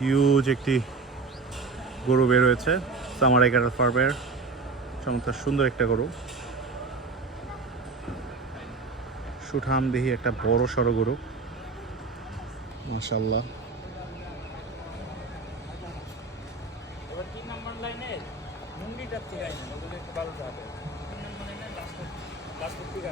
Huge একটি গরু বের হয়েছে সামারাই ক্যাটল ফার্মের। চমৎকার সুন্দর একটা গরু, সুঠাম দেহি একটা বড় সড়ো গরু, মাশাআল্লাহ। এবার 3 নম্বর লাইনে মুন্ডিটার থেকে আইনা ওগুলো একটু ভালো হবে। 3 নম্বর লাইনে লাস্ট থেকে